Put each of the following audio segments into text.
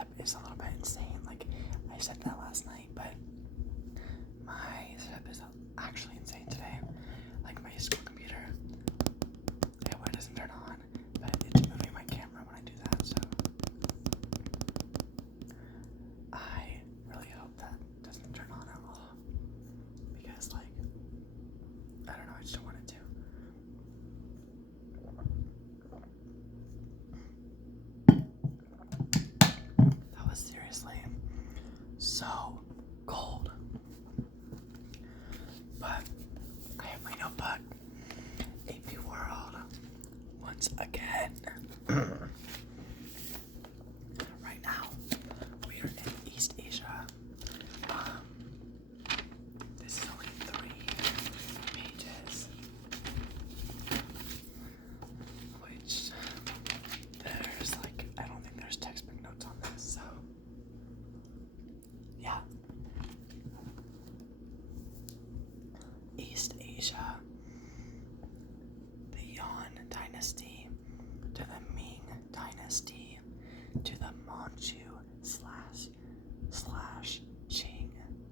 setup is a little bit insane. Like, I said that last night, but my setup is actually insane today. Like, my school computer, it doesn't turn on, but it's moving my camera when I do that, so I really hope that doesn't turn on at all, because, like, I don't know, I just don't want it to. That was seriously so cold. But I have my notebook, AP World, once again. Right now, we are in East Asia. This is only 3 pages, which there's like, I don't think there's textbook notes on this, so yeah. East Asia, the Yuan dynasty to the Ming dynasty to the Manchu/Qing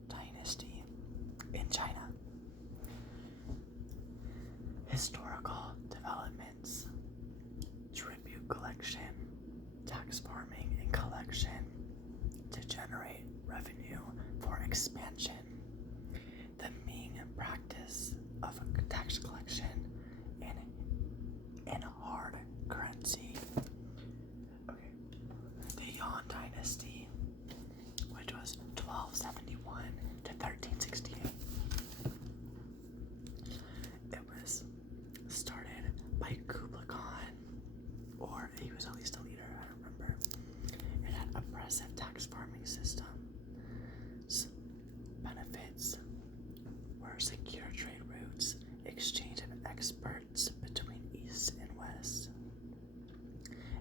dynasty in China. Historical developments, tribute collection, tax farming and collection to generate revenue for expansion. The Ming practice of tax collection in hard currency. Okay. The Yuan dynasty, which was 1271 to 1368. It was started by Kublai Khan, or he was at least a leader, I don't remember. It had oppressive tax farming system. Benefits were secure trade routes, exchange of experts between East and West,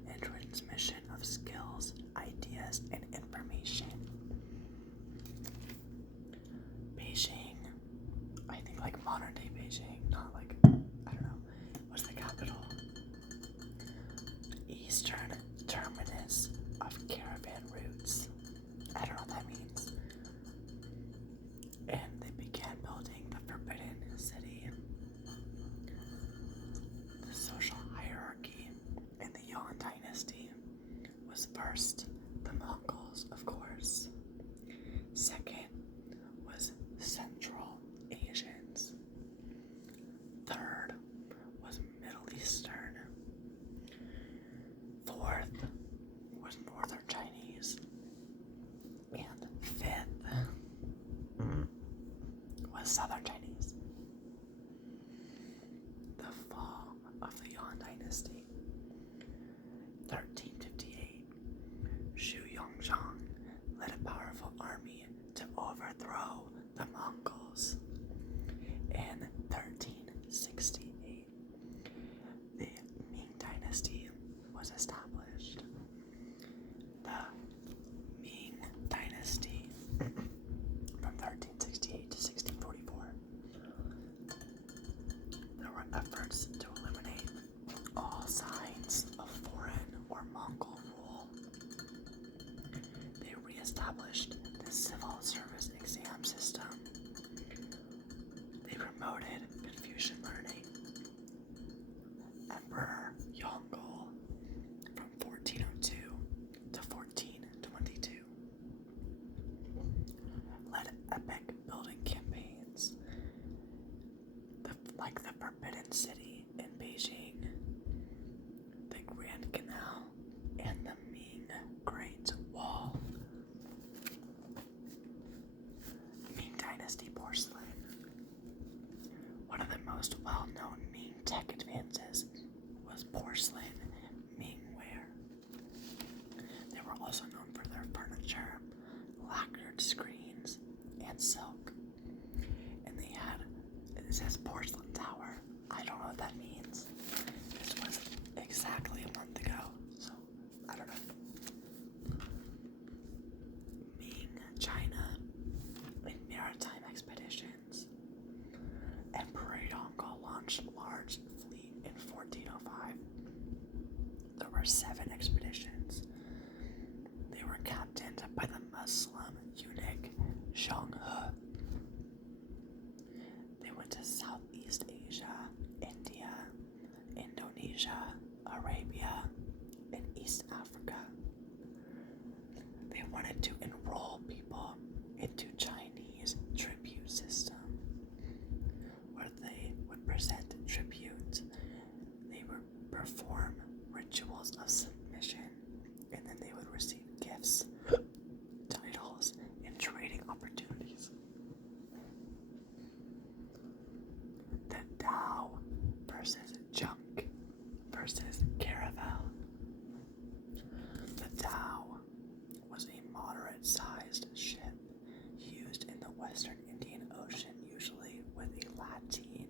and transmission of skills, ideas, and information. Beijing, I think like modern day Beijing, not like, I don't know, what's the capital? Eastern terminus of caravan routes. I don't know what that means. And they began building the Forbidden City. The social hierarchy in the Yuan dynasty was first the Mongols, of course. Second was Central Asians. Third was Middle Eastern. Fourth was Northern Chinese. And fifth was Southern Chinese. The fall of the Yuan dynasty. 1358. Xu Yongzhang led a powerful army to overthrow the Mongols. In 1368, the Ming dynasty was established. The Ming dynasty from 1368 to 1644. There were efforts to eliminate all signs of foreign or Mongol rule. They re-established the civil service exam system. They promoted Confucian learning. Emperor Yongle from 1402 to 1422 led epic building campaigns, like the Forbidden City in Beijing, the Grand Canal, and the Ming Great Wall. Ming Dynasty porcelain. One of the most well-known Ming tech advances was porcelain Mingware. They were also known for their furniture, lacquered screens, and silk. And they had, it says porcelain tower. I don't know what that means. This was exactly a month ago, so I don't know. Ming China in maritime expeditions. Emperor Yongle launched a large fleet in 1405. There were 7 expeditions. They were captured wanted to enroll people into Chinese tribute system, where they would present tribute. They would perform rituals of submission, and then they would receive gifts, titles, and trading opportunities. The Dao versus Junk versus Caravel. The Dao was a moderate-sized ship used in the Western Indian Ocean, usually with a lateen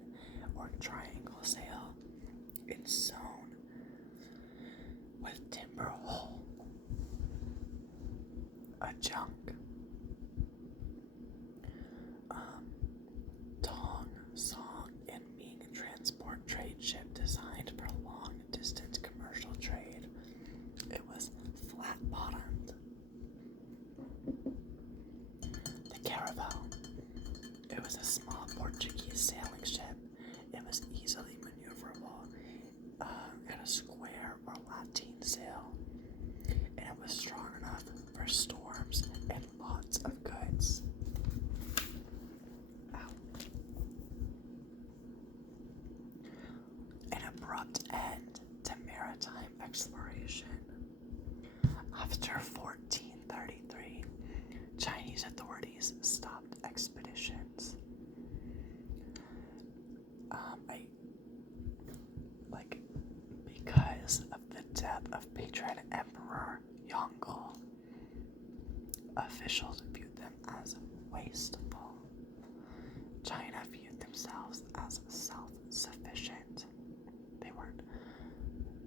or triangle sail and sewn with timber hull. A junk. Tong, Song, and Ming transport trade ship designed for long-distance commercial trade. It was flat-bottomed. The Caravel. It was a small Portuguese sailing ship. It was easily maneuverable, had a square or lateen sail, and it was strong enough for storms and lots of goods. An abrupt end to maritime exploration. After 1433, Chinese authorities stopped expeditions. Because of the death of patron Emperor Yongle, officials viewed them as wasteful. China viewed themselves as self-sufficient. They weren't.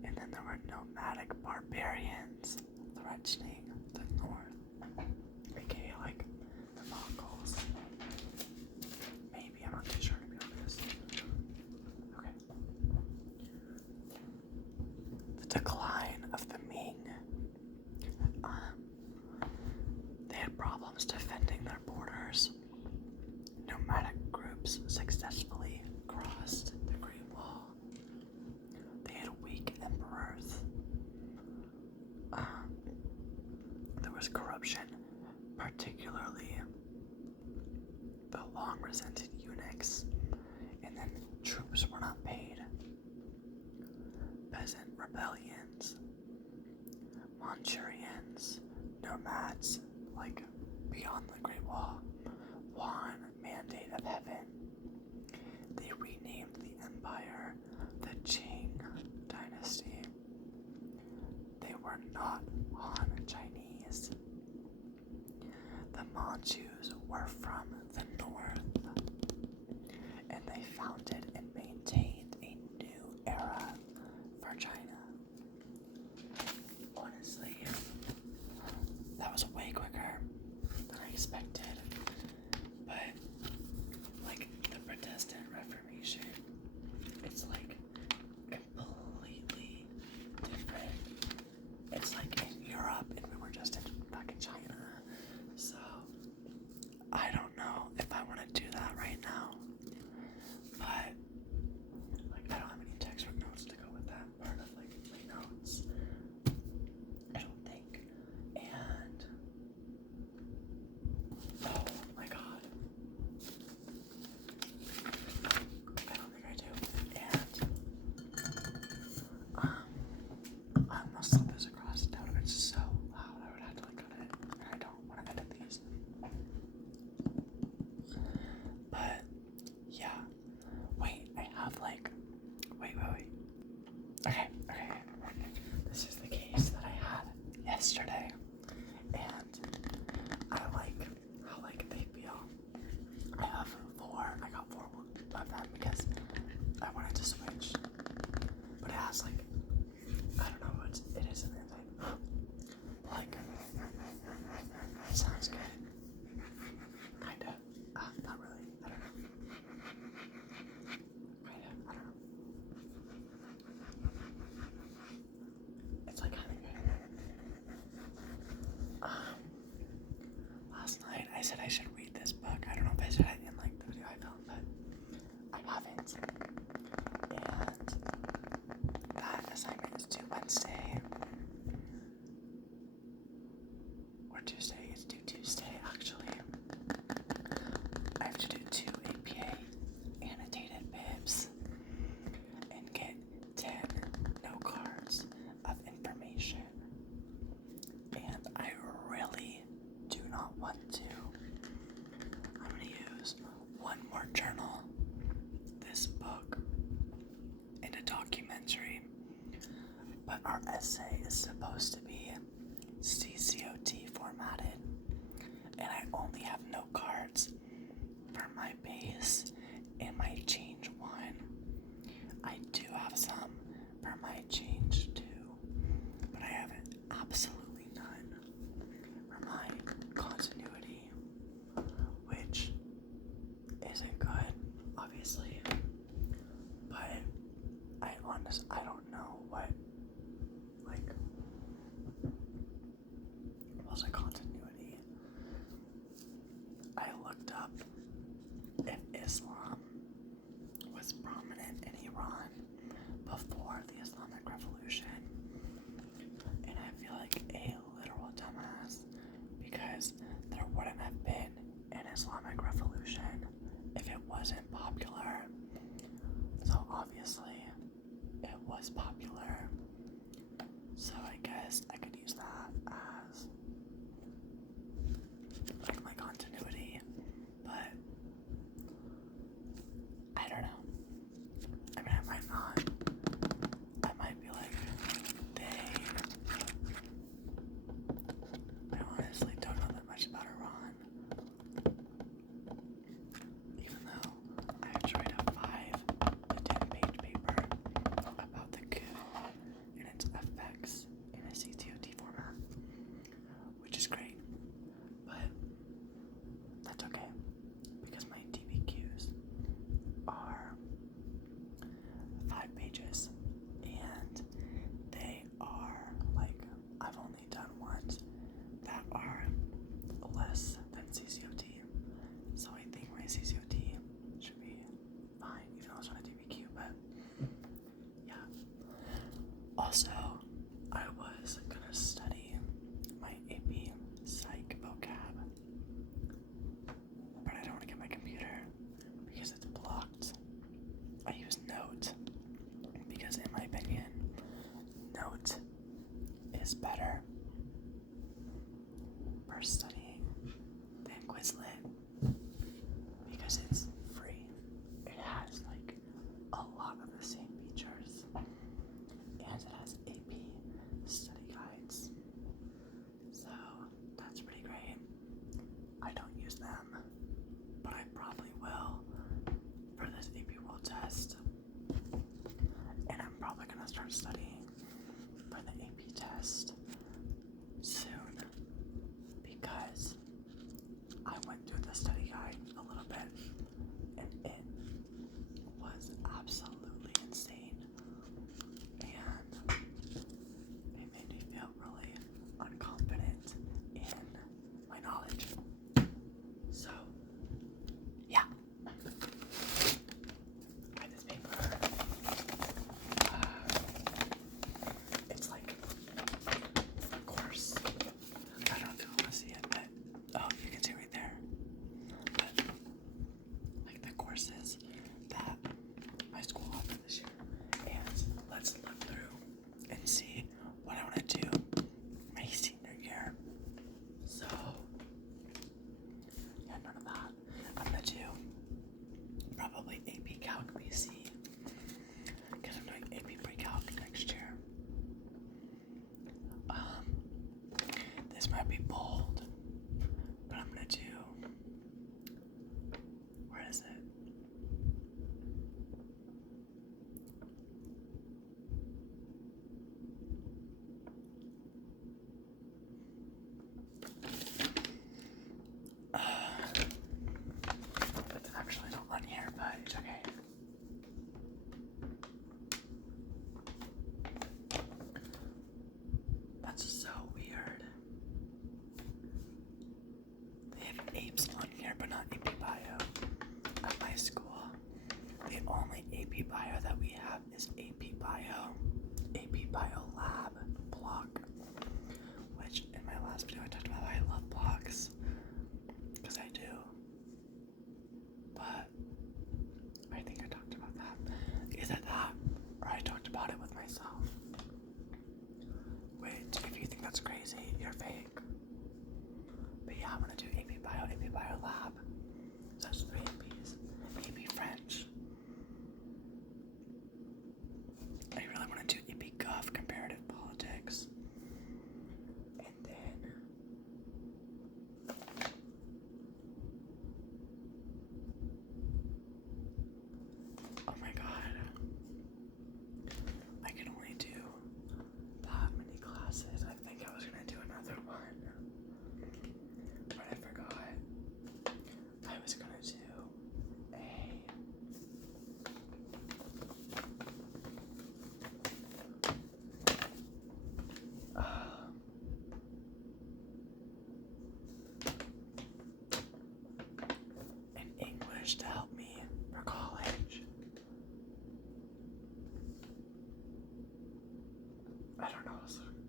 And then there were nomadic barbarians threatening the north, aka like the Mongols. Maybe, I'm not too sure to be honest. Okay. The decline of the Ming. They had problems defending their borders. Nomadic groups successfully crossed the Great Wall. They had weak emperors. There was corruption, particularly the long-resented eunuchs, and then troops were not paid. Peasant rebellions, Manchurians, nomads, like beyond the Great Wall, won Mandate of Heaven. They renamed the empire the Qing Dynasty. They were not Han Chinese. The Manchus were from the north, and they founded and maintained a new era for China. Honestly, that was way quicker than I expected. But, like, the Protestant Reformation, it's like completely different. It's like in Europe, and we were just in fucking China. So, I don't know if I want to do that right now. But, like, I don't have any textbook notes to go with that part of, like, my notes. I don't think. And, oh my god. I don't think I do. And, I must slip this across. That would have been so loud. I would have to, like, cut it. And I don't want to edit these. But, yeah. Wait, I have, like, wait. Okay. This is the case that I had yesterday, and I like how, like, they feel. I got four of them because I wanted to switch, but it has, like, I don't know what it is in it, like, it sounds good, kinda, not really, I don't know, kinda, I don't know. It's like kind of good. Last night I said I should read this book. I don't know if I said it in like the video I filmed, but I haven't. And that assignment is due Wednesday or Tuesday. essay is supposed to be CCOT formatted, and I only have note cards for my base and my change 1. I do have some for my change 2, but I have absolutely none for my continuity, which isn't good, obviously, but I don't know what, like, was a continuity. I looked up if Islam was prominent in Iran before the Islamic Revolution, and I feel like a literal dumbass because there wouldn't have been an Islamic Revolution if it wasn't popular. So obviously it was popular, so I guess I could use that as like my continuity, but I don't know. I mean, I might not. I might be like, I honestly don't know that much about Iran, even though I tried a 5 to 10 page paper about the coup and its effects in a CTOT format, which is great, but that's okay because my TBQs are 5 pages and they are like, I've only done ones that are less than CCOT, so I think my CCOT should be fine, even though it's not a TBQ, but yeah. Also, I was gonna study my AP Psych vocab, but I don't want to get my computer because it's blocked. I use Note because, in my opinion, Note is better for studying than Quizlet because it's free. It has like a lot of the same features, and it has AP study guides, so that's pretty great. I don't use them, but I probably will for this AP World test, and I'm probably gonna start studying for the AP test soon because I went through the study guide a little bit and it was absolutely insane, and it made me feel really unconfident in my knowledge. So yeah, I have this paper. It's like a course. I don't know if you want to see it, but oh, you can see right there. But like the courses that my school offered this year, and let's look through and see what I want to do my senior year. So yeah, none of that. I'm gonna do probably AP Calc BC because I'm doing AP Pre-Calc next year. This might be bold, but I'm gonna do, where is it? It's actually not on here, but it's okay. That's so weird. They have apes on here, but not AP Bio. At my school, the only AP Bio that we have is AP Bio Lab block, which in my last video I talked about how I love blocks, because I do, but I think I talked about that. Either that, or I talked about it with myself, which, if you think that's crazy, you're fake. But yeah, I'm gonna do AP Bio Lab. So that's 3 APs. AP French. I really want to do AP Gov, Comparative Politics.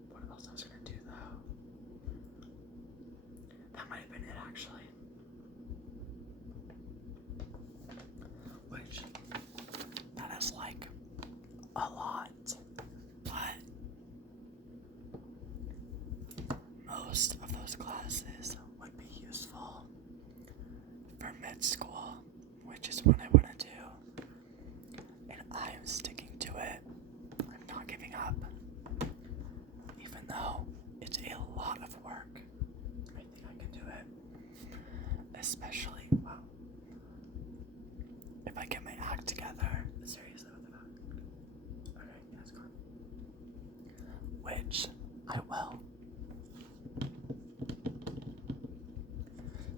what else I was gonna do though? That might have been it actually. Which, that is like a lot, but most of those classes would be useful for mid school, which is what I want to do, and I am sticking to it. I'm not giving up, even though it's a lot of work. I think I can do it, especially, wow, if I get my act together. Seriously, what the fuck? Okay, yeah, it's gone. Which I will.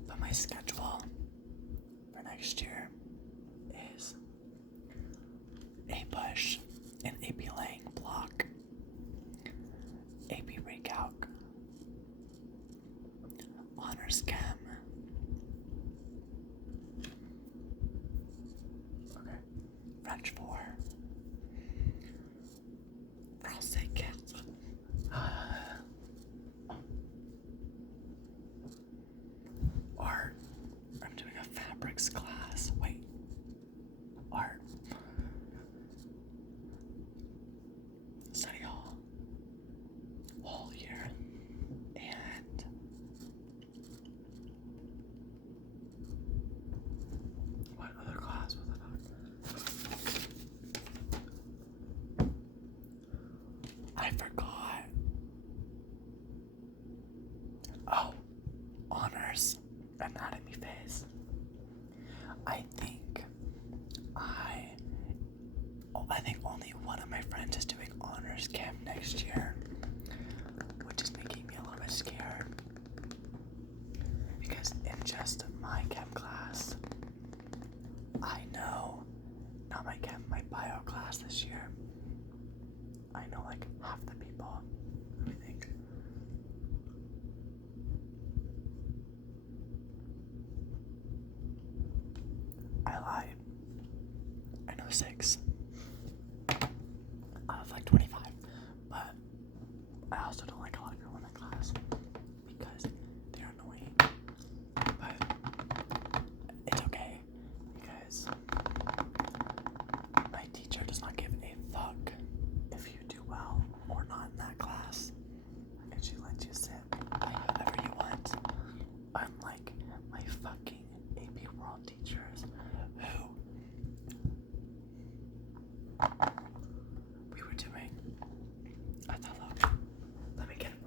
But my schedule for next year is APUSH and AP Lang block, AP Recalc, Honors Chem. Okay. French 4. Français 4. Art. I'm doing a fabrics class. Wait. Art. Study hall. Whole year. And what other class was that? I forgot. Oh, honors anatomy phase. I think only one of my friends is doing honors chem next year, which is making me a little bit scared. Because in just my chem class, I know, not my chem, my bio class this year, I know like half the people. Let me think. I lied. I know 6 out of like 25, but I also don't like a lot of people in that class because they're annoying. But it's okay because my teacher does not give a fuck if you do well or not in that class, and she lets you sit however you want. Unlike my fucking AP World teachers who we were doing Othello. Let me get it.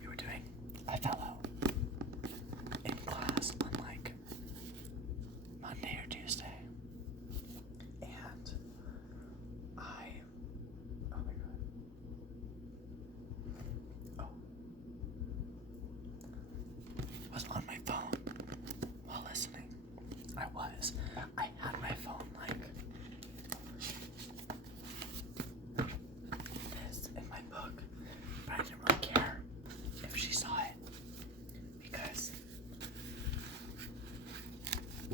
We were doing Othello in class on like Monday or Tuesday. And oh my god. Oh. Was on my phone while listening. I had my phone like this in my book, but I didn't really care if she saw it because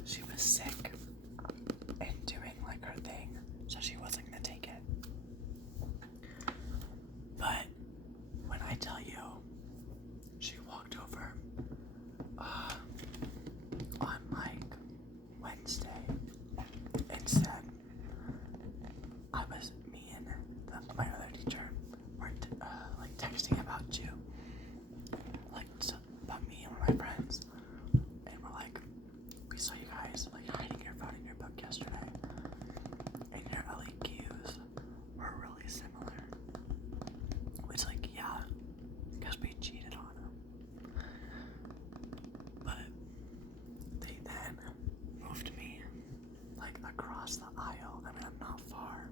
she was sick and doing like her thing, so she wasn't gonna take it. But when I tell you, she walked over on like Wednesday and said, me and my other teacher were like texting about you, like about me and one of my friends, and we're like, we saw you guys like hiding your phone in your book yesterday, and your LEQs were really similar. Which like, yeah, because we cheated on them. But they then moved me like across the aisle. I mean, I'm not far,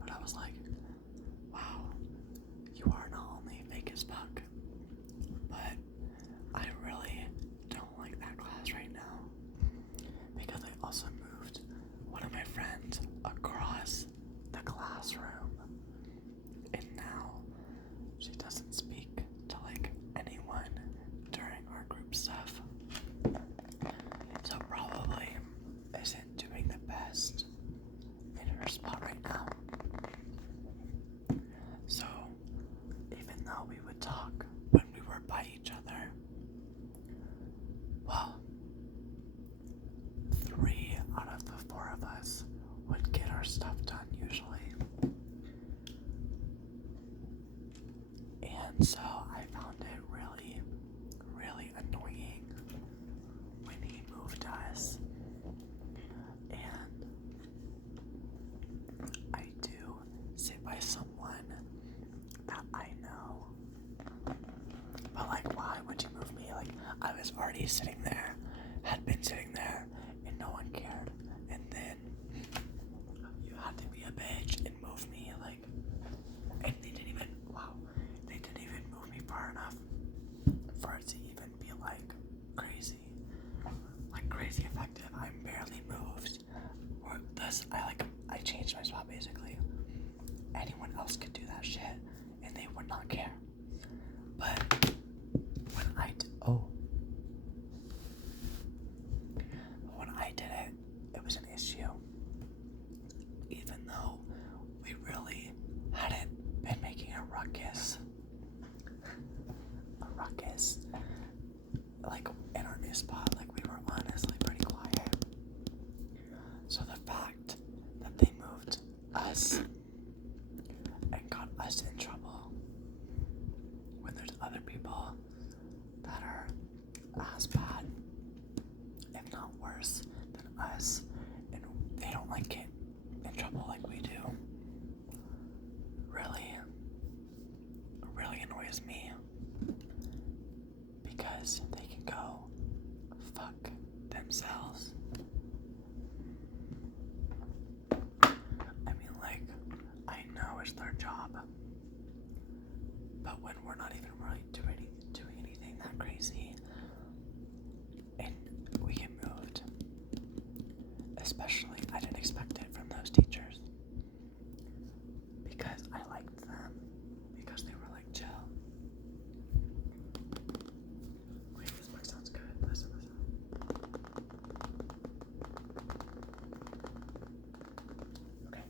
but I was like And so I found it really, really annoying when he moved us. And I do sit by someone that I know. But like, why would you move me? Like, I was already sitting there, had been sitting there, and no one cared. And then you had to be a bitch and move me, like, and they didn't even, wow, they didn't even move me far enough for it to even be like crazy effective. I'm barely moved. Or this, I changed my spot basically. Anyone else could do that shit, and they would not care. But when I did it, it was an issue. Even though we really hadn't been making a ruckus, like in our new spot, like we were honestly pretty quiet. So the fact that they moved us and got us in trouble when there's other people that are as bad, if not worse, than us, and they don't like get in trouble like we do, really annoys me, because they can go fuck themselves. I mean, like, I know it's their job, but when we're not even really doing anything that crazy, and we get moved, especially, I didn't expect it from those teachers, because I liked them, because they were like chill. Wait, this mic sounds good. Listen. Okay.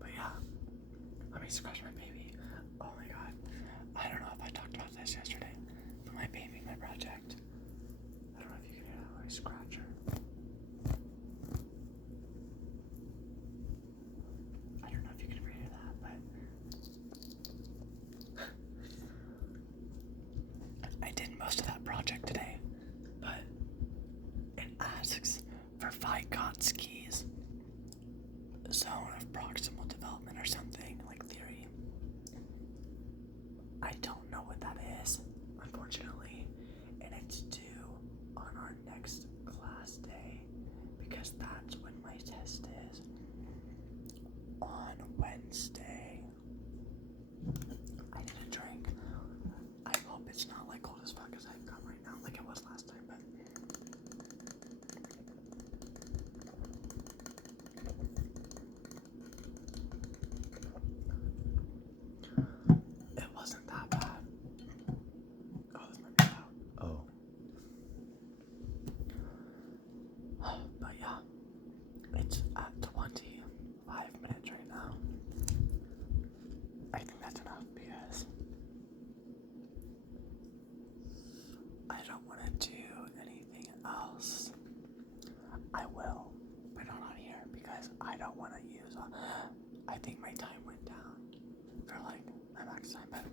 But yeah, let me scratch my baby. Oh my god. I don't know if I talked about this yesterday, but my baby, my project. I don't know if you can hear that. Let me scratch her. I don't know if you can hear that, but I did most of that project today. But it asks for Vygotsky's zone of proximal development or something, like theory. I don't know what that is, unfortunately, and it's due on our next class day, because that's when my test is, on Wednesday. I need a drink. I hope it's not like cold as fuck as I've got right now, like it was last time, but it wasn't that bad. Oh, this might be loud. Oh. But yeah, it's at 25 minutes right now. I think that's enough because I don't want to do anything else. I will, but not on here because I don't want to use I think my time went down for like my max time, but